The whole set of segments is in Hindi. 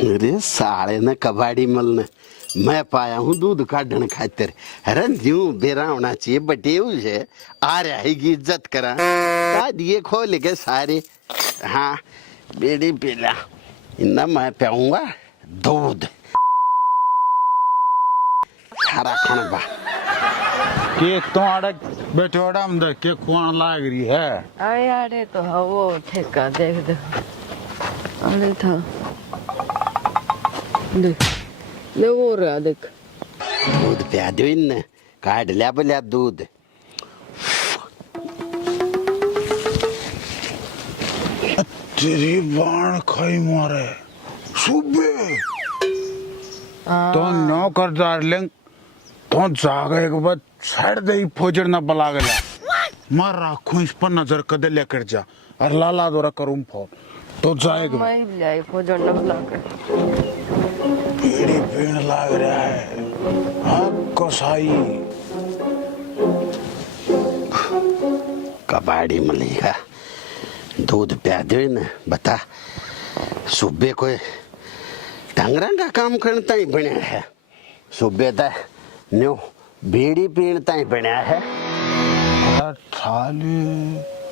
अरे साले ने कबाड़ी मलने मैं पाया हूँ दूध काढ़ने खातिर। अरे यूं बेरा होना चाहिए बटेऊ से आ रहा है की इज्जत करा ये खोल के सारे। हाँ बेड़ी पीला इन्ना मैं पाऊंगा दूध हरा खणबा केक तो आड़े बैठे ओड़ा हम देख के खुआन लाग रही है। अरे अरे तो हाँ वो ठेका देख दे। अरे था देख ले वो रहा देख। दूध प्या दो इन्ने काढ़ लिया बोलिया दूध। तेरी बाण खाई मारे सुबह तो नो कर डार्लिंग तो जागे के बाद छड़ दे फोजर ना बला गया मार राखूं इस पर नजर कदे लेकर जा और लाला दोरा करूं फोन तो जाएगा। मैं लाई फोजर ना बुला कर पेड़ी पीण लाग रहा है। हाँ कसाई कबाड़ी मलेगा दूध प्या दो इन्ने बता सुबह कोई ढंगरा का काम करता ही बनया है। सुबह तो न्यू बीड़ी पीणता ही बनया है।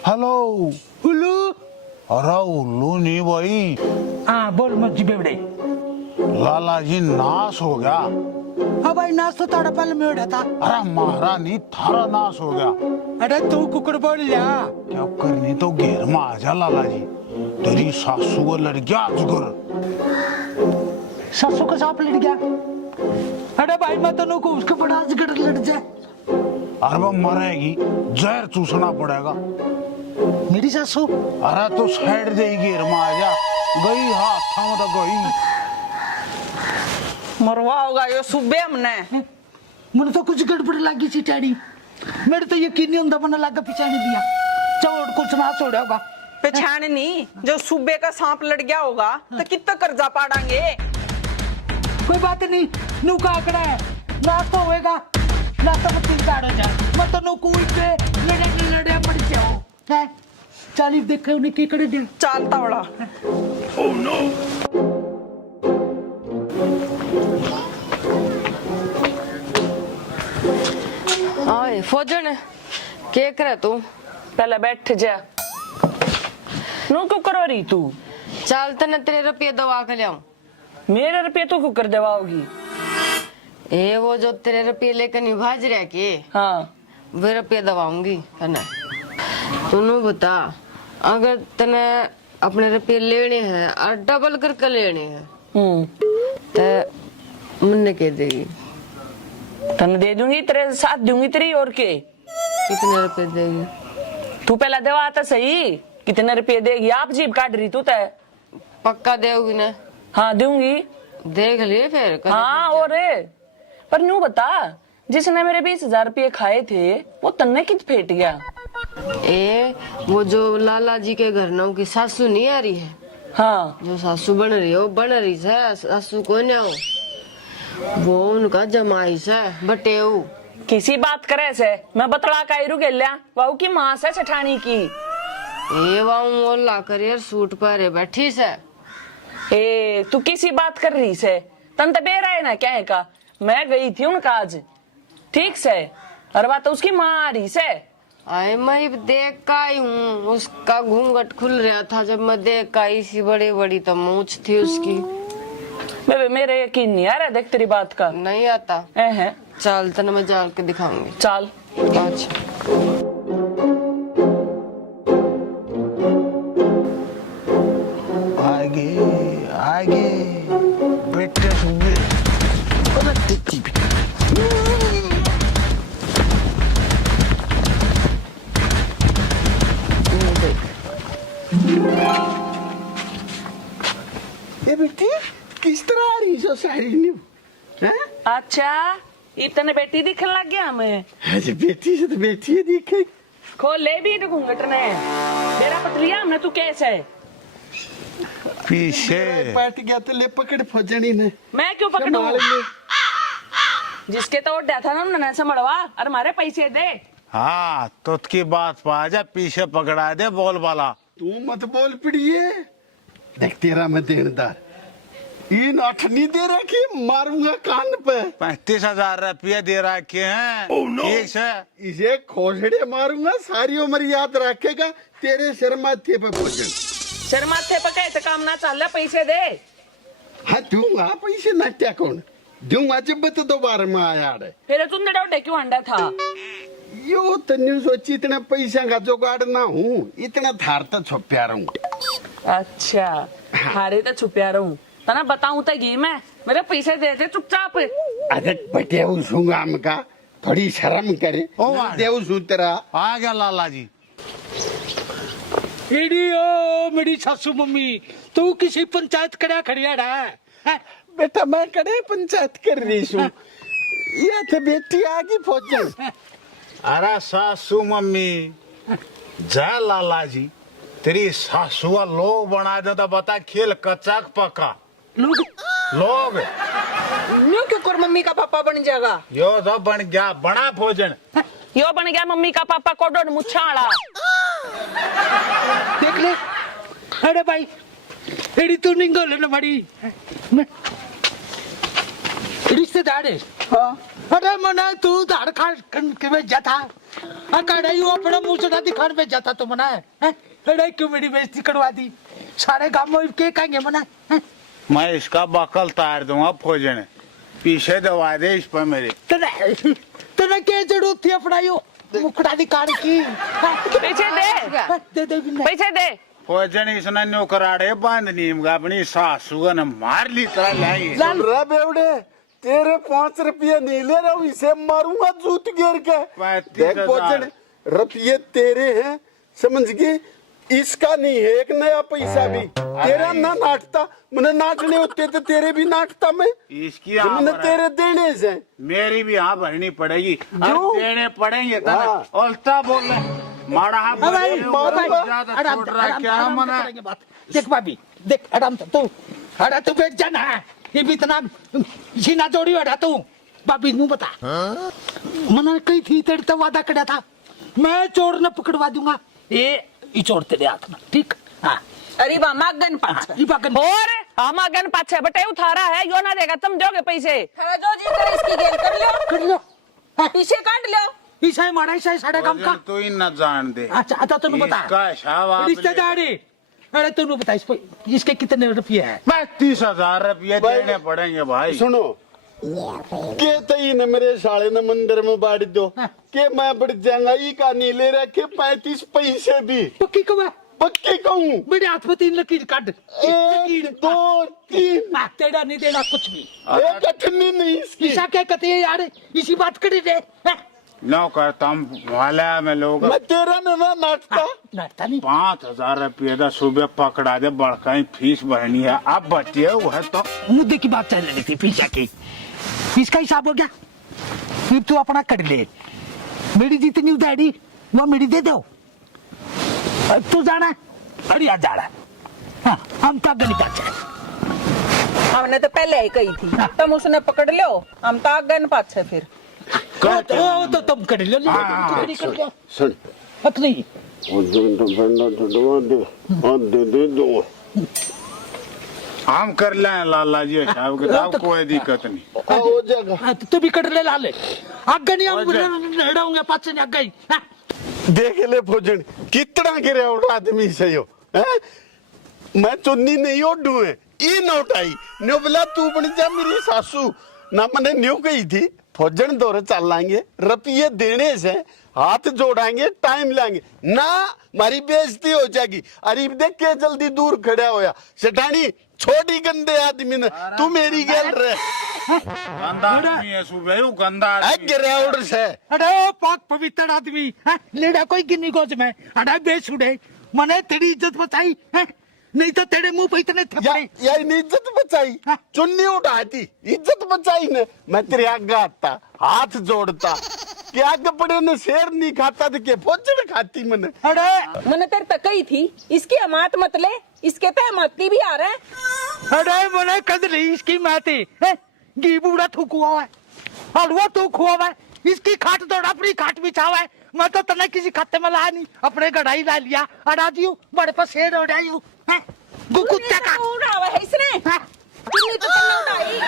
हेलो उल्लू अरे उल्लू नहीं भाई। हाँ बोल मत बेबड़े। लाला जी नाश हो गया। हाँ भाई नाश तो ताड़ा पहले में उड़ा था। अरे महारानी थारा नाश हो गया। अरे तू कुकड़ बोल लिया क्या करनी तो घेर में आ जा लाला जी तेरी सासू को लड़ गया अजगर। सासू का सांप लड़ गया। अरे भाई मैं तो को उसके बड़ा अजगर लड़ जाए। अरे वो मरेगी जहर चूसना पड़ेगा। मेरी सासू अरे तो साइड दे घेर में आ जा गई हाथ में तो गई मरवा होगा यो सुबह हमने मुझे तो कुछ गड़बड़ लगी सी टैडी। मेरे तो यकीन नहीं होता बना लगा पिछाने दिया चौड़ कुछ ना छोड़ा होगा। पहचान नहीं जो सुबह का सांप लड़ गया होगा तो कितना कर्जा पाड़ांगे। कोई बात नहीं नू का आंकड़ा है ना तो होएगा ना तो मैं तिल काट हो जाए मैं तो नो कोई पे लड़े मर जाओ है। चालीस देखे उन्हें के करे दे चालता बड़ा। ओह नो आए फोजन के करे तू पहले बैठ जा नो क्यों करो रही तू। चल तने तेरे रुपये दवा के लियाऊं। मेरे रुपये तो क्यों कर देवाओगी। ए वो जो तेरे रुपये लेकर नहीं भाज रहा के हाँ वे रुपये दवाऊंगी है ना। तूने बता अगर तने अपने रुपये लेने हैं और डबल करके लेने हैं तो मुन्ने के देगी। तने दे दूंगी तेरे साथ दूंगी तेरी और के। कितने रुपए देगी तू पहला देवा आता सही कितने रुपये देगी। आप जीप काट रही तू तय पक्का देगी ना। हाँ दूंगी देख लिए फिर हाँ और पर न्यू बता जिसने मेरे 20,000 रुपये खाए थे वो तन्ने कित फेट गया। ए वो जो लाला जी के घर नौ की सासू नहीं आ रही है। हाँ जो सासू बन रही है वो बन रही है सासू को ना हो वो उनका जमाई से बटेऊ किसी बात करे से मैं बतला कायरू गेल्या वाऊ की मां से चठानी की। ए वाऊ मोल्ला करियर सूट पर बैठी से। ए तू किसी बात कर रही से तन तो बेरा है ना क्या है का। मैं गई थी उनका आज ठीक से और बात तो उसकी माँ आ रही से। आए मैं देख का आई हूँ उसका घूंघट खुल रहा था जब मैं देख का आई सी बड़ी बड़ी तो मूंछ थी उसकी। मेरे यकीन नहीं आ रहा देख तेरी बात का नहीं आता है। चल तने मैं जाल के दिखाऊंगी चल अच्छा आगे आगे बेटे सुबह ये बेटी किस तरह आ रही जो साड़ी न्यू हैं। अच्छा इतने बेटी दिखने लग गया हमें। अरे बेटी से तो बेटी है दिखे खोल ले भी घूंघट ने मेरा पतलिया हमने तू कैसे है पीछे पार्टी गया तो ले पकड़ फजनी ने। मैं क्यों पकड़ूं जिसके तो उड़ा था ना उन्होंने समझवा और हमारे पैसे दे हाँ तो की बात पा जा पीछे पकड़ा दे बोल वाला। तू मत बोल पड़िए। देख तेरा मैं देनदार इन 8 नहीं दे रखी, मारूंगा कान पे। 35,000 रुपया दे रखे हैं। ठीक है, इसे खोसड़े मारूंगा, सारी उम्र याद रखेगा। तेरे शर्माथे पे भोजन। सर माथे पकाए तो काम ना चल रहा, पैसे दे। हाँ दूंगा पैसे, नाट्या कौन दूंगा जब तो दोबारा में आया रे। फिर तुमने डाउट क्यों अंडा था? यो तन्यू सोची इतना पैसा का जुगाड़ ना हूँ, इतना थार तो छुप्या रहूं। अच्छा हारे तो छुपिया रहूं तना बताऊं तो घी मैं मेरे पैसे दे दे चुपचाप। अरे बटे सुंगाम का थोड़ी शर्म करे। ओ देव सूत्रा आ गया लाला जी। एडी ओ मेरी सासू मम्मी, तू किसी पंचायत कड़ा खड़िया है? बेटा मैं कड़े पंचायत कर रही हूँ। ये तो बेटी आगे पहुंचे। अरे सासू मम्मी जय लाला जी, तेरी सासू लोग बना दे तो बता खेल कच्चा पक्का लोग लोग न्यू क्यों कर मम्मी का पापा बन जाएगा? यो तो बन गया बड़ा भोजन। यो बन गया मम्मी का पापा कोडोड मुछाड़ा। देख ले। अरे भाई एडी तू निंगल न बड़ी रिश्तेदार है। अरे मना तू दाड़ खा के में जाता अकड़े यू अपना मुंह से दिखाने में जाता तो मना है। अरे क्यों मेरी बेइज्जती करवा दी? सारे गांव में के कहेंगे मना? मैं इसका बकल तार दूंगा भोजन, पीछे दवा दे इस पर मेरे। तने क्या जरूरत थी अपना यो मुकड़ा दिखाने की? पैसे दे दे पैसे दे। भोजन इसने नौकराड़े बांध नीम का अपनी सासू ने मार ली तरह लाई। रे बेवड़े तेरे 5 रुपये नहीं ले रहा हूँ, इसे मारूंगा जूत गिर के। 35,000 देख भोजन रुपये तेरे हैं, समझ गए? इसका नहीं है एक नया पैसा भी तेरा ना नाटता। मैंने नाटने होते तो तेरे भी नाटता मैं। इसकी मैंने तेरे देने से मेरी भी यहाँ भरनी पड़ेगी। क्यों? अब देने पड़ेंगे तो हाँ। उल्टा बोल रहे मारा हाथ भाई, मारूंगा ज्यादा छोड़ रहा है, क्या मना। देख भाभी देख आराम से तू अरे तू बैठ जाना है। ये भी इतना सीना जोड़ी बैठा तू। भाभी नू बता मना कही थी तेरे तो वादा करा था मैं चोर न पकड़वा दूंगा। ये चोर तेरे हाथ में ठीक। हाँ अरे मामा गन पाँच ये बागन और हम गन पाछे बटे उठारा है यो ना देगा तुम दोगे पैसे। जो जी करे इसकी गेल कर लो, कर लो। हाँ, पीछे काट लो। ईसा मारा ईसा साढ़े काम का। तू ही न जान दे। अच्छा अच्छा तू बता इसका शाबाश रिश्तेदारी। अरे तू बता इसके कितने रुपये है? 35,000 रुपये देने पड़ेंगे भाई। सुनो के तई ने मेरे साले ने मंदिर में बांट दो के मैं बढ़ जाऊंगा। ई का नहीं ले रखे 35 पैसे भी पक्की कब पक्के कहूँ। मेरे हाथ में 3 लकीर काट। 1 2 3 तेरा नहीं देना कुछ भी। एक अठन्नी नहीं इसकी। ईसा क्या कहते हैं यार इसी बात करे रे। नौकर तुम वाला में लोग मैं तेरा ना नाटता। नाटता नहीं 5,000 रुपये का सुबह पकड़ा दे, बड़का ही फीस भरनी है। अब बचिए वो है तो मुद्दे की बात चल रही थी पीछा की। इसका हिसाब हो गया फिर तू अपना कर ले। मेरी जितनी उधारी वो मेरी दे दो। अब तू जाना अरे आज जाना। हाँ, हम तो गली पास है। हमने तो पहले ही कही थी तुम उसने पकड़ लो, हम तो गन पाछे फिर। तो तुम कर लो। सुन हक नहीं हम कर ले लाला जी साहब किताब कोई दिक्कत नहीं। हो जाएगा। हाँ, तो तू भी कर ले लाले आगे नहीं हम लड़ाऊंगे पास से आगे ही। हाँ, देख ले भोजन कितना गिरे उठ आदमी से हो हैं? मैं चुन्नी नहीं ओढ़ू है ई नोट आई न्यू बोला तू बन जा मेरी सासू ना मैंने न्यू कही थी। भोजन दौरे चल लाएंगे रुपये देने से हाथ जोड़ाएंगे टाइम लाएंगे ना हमारी बेइज्जती हो जाएगी। अरे देख के जल्दी दूर खड़ा होया सेठानी छोटी गंदे आदमी ने तू मेरी गेल रहे। गंदा आदमी है सुबह वो गंदा आदमी। गिराउड़ से अरे ओ पाक पवित्र आदमी हाँ, लेड़ा कोई गिन्नी गोज में अरे बेसुड़े मने तेरी इज्जत बचाई है नहीं तो तेरे मुंह पे इतने थप्पड़। यार इज्जत बचाई चुन्नी उठाती इज्जत बचाई ने। मैं तेरे आगे आता हाथ जोड़ता कि आगे पड़े ने शेर नहीं खाता तो के भोजन खाती मैंने। अरे मैंने तेरे तक कही थी इसकी अमात मत ले, इसके पे अमाती भी आ रहे हैं। अरे मने कद नहीं इसकी माती है घी बूढ़ा थूक हुआ है हलवा तू खुआ है इसकी खाट दौड़ा अपनी खाट बिछावा है। मैं तो तने किसी खाते में ला नहीं, अपने गढ़ाई ला लिया। अड़ा दियो बड़े पर शेर उड़ायू है कुत्ते का उड़ावा है इसने। हाँ। चुन्नी तो तन्ने उड़ाई।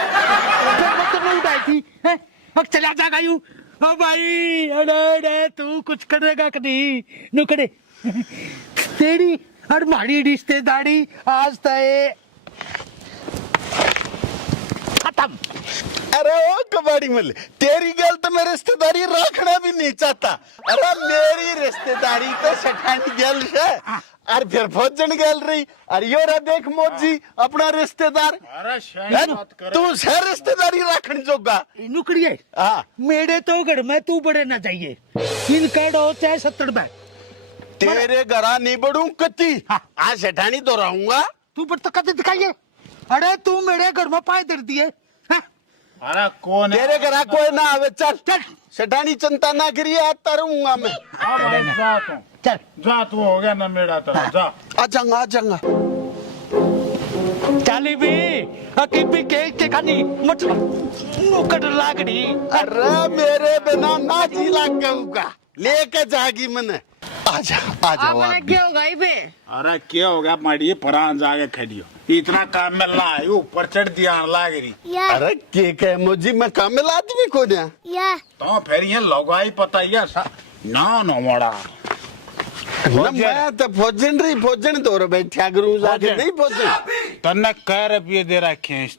मैं तो नहीं उड़ाई थी हैं? अब चला जागा यूं। ओ भाई अरे अरे तू कुछ करेगा कि नहीं नुकड़े तेरी और हमारी रिश्तेदारी आज तय खत्म। अरे ओ कबाड़ी मल, तेरी गल तो मैं रिश्तेदारी रखना भी नहीं चाहता। अरे मेरी रिश्तेदारी तो सठानी गल है और फिर फौजन गल रही। और यो रे देख मोजी अपना रिश्तेदार। अरे शायद बात कर तू से रिश्तेदारी रखन जोगा। नुकड़िए हाँ मेरे तो घर में तू बड़े ना चाहिए। इनका डो चाहे 70 बैग तेरे घरा नहीं बढ़ू कती। आज सेठानी तो रहूंगा। तू बड़ तो कदे दिखाइए। अरे तू मेरे घर में पाए दर दिए हाँ? अरे कौन है? तेरे घरा कोई ना आवे। चल चल सेठानी चिंता ना करिए, आता रहूंगा मैं। जा तू, चल जा तू, हो गया ना मेरा तेरा, जा। आ जाऊंगा आ जाऊंगा। चाली भी अकीबी के खानी मत नुकड़ लागड़ी। अरे मेरे बिना ना जी लागूगा, लेके जागी मने। आजा आजा अब मैंने क्या होगा ही बे? अरे क्या हो गया मड़ी परान जाके खड़ी हो, इतना काम में लाई ऊपर चढ़ दिया लाग रही। अरे के कह मुझे मैं कामिल आदमी को ना तो फिर ये लगाई पता ही ना मोड़ा मैं तो फौजन तो बैठा करूं जाके नहीं फौजन। तन्ने कह रुपये दे रखे हैं इस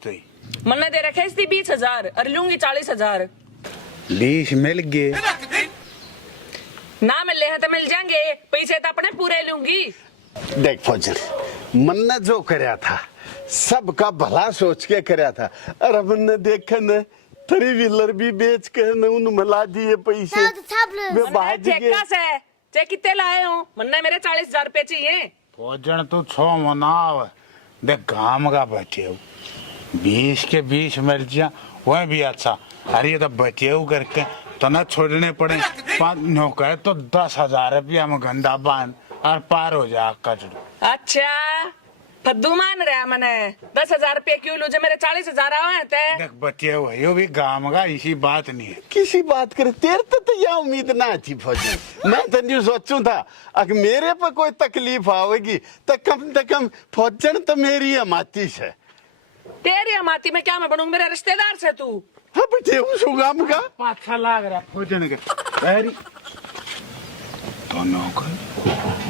मन्ने दे रखे इसकी 20,000 और लूंगी 40,000। 20 मिल गए ना मिले हैं तो मिल जाएंगे, पैसे तो अपने पूरे लूंगी। देख फौजन, मन ने जो करया था सबका भला सोच के करया था। अरे मन ने देखा न 3 व्हीलर भी बेच के न उन मिला दिए पैसे। वे बाज चेक गए। का से चेक कितने लाए हो? मन्ने मेरे 40,000 रुपए चाहिए। फौजन तो 6 मनाव देख गांव का बचे 20 के 20 मिल जा वह भी अच्छा। अरे तो बचे करके तो न छोड़ने पड़े। 5 नौकर तो 10,000 रुपया में गंदा बांध और पार हो जा कचड़ू। अच्छा फद्दू मान रहा मने 10,000 रुपये क्यों लू जो मेरे 40,000 आए थे। देख बचे हुए यो भी गांव का इसी बात नहीं है। किसी बात करे तेरे तो यह उम्मीद ना थी फौजन। मैं तो न्यू सोचूं था अगर मेरे पर कोई तकलीफ आवेगी तो कम फौजन तो मेरी अमाती है। तेरी अमाती में क्या मैं बनूंगा? मेरा रिश्तेदार से तू। हाँ बेटे उस गांव का अच्छा लग रहा फौजन के अरे तो नौकर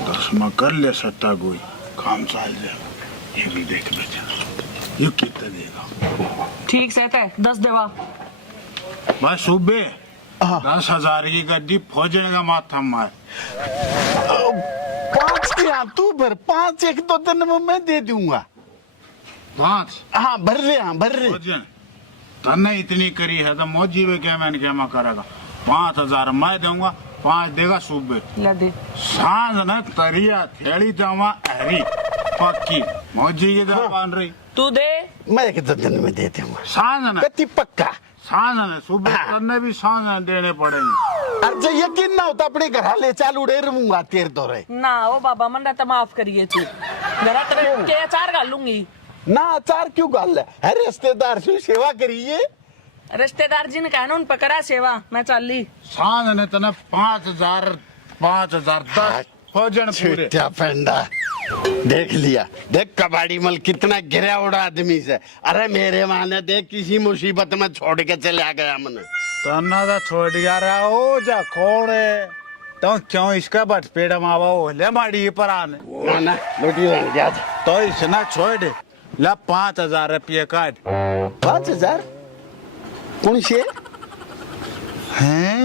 10 में कर ले सकता कोई काम चल जाएगा। ये भी देख बेचा ये कितना देगा। ठीक से थे 10 देवा। बस सुबह 10,000 की गड्डी फौजन का माथा मार। 5 क्या तू भर 5 1-2 दिन में मैं दे दूंगा। 5 हाँ भर रहे फौजन तन्ने इतनी करी है तो मौजी में क्या मैंने क्या मैं करेगा। 5,000 मैं दूंगा, 5 देगा सुबह। ले दे। सांझ न तरिया थेड़ी जावा हरी पक्की मौजी की तरह बांध रही। तू दे। मैं 1-2 दिन में दे दूंगा। सांझ न कति पक्का। सांझ न सुबह तन्ने भी सांझ न देने पड़ेंगे। अरे जो यकीन ना होता अपने घर ले चालू उड़े रहूंगा तेरे तो रहे ना ओ बाबा मन्ने तो माफ करिए तू। जरा तेरे के अचार गाल लूंगी। ना अचार क्यों गाल है रिश्तेदार से सेवा करिए। रिश्तेदार जिन कहना उन पकड़ा सेवा मैं चल ली। सांझ ने तने 5,000 10 फौजन पूरे। छुट्टिया पेंडा देख लिया। देख कबाड़ी मल कितना गिरा उड़ा आदमी से। अरे मेरे माने देख किसी मुसीबत में छोड़ के चला गया मैंने। तना तो छोड़ दिया रहा ओ जा खोड़े तो क्यों इसका बट पेड़ मावा हो ले माड़ी पर आने ना लुटी लग जा। तो इसना छोड़ दे ला 5,000 रुपये काट। 5,000 कौन से हैं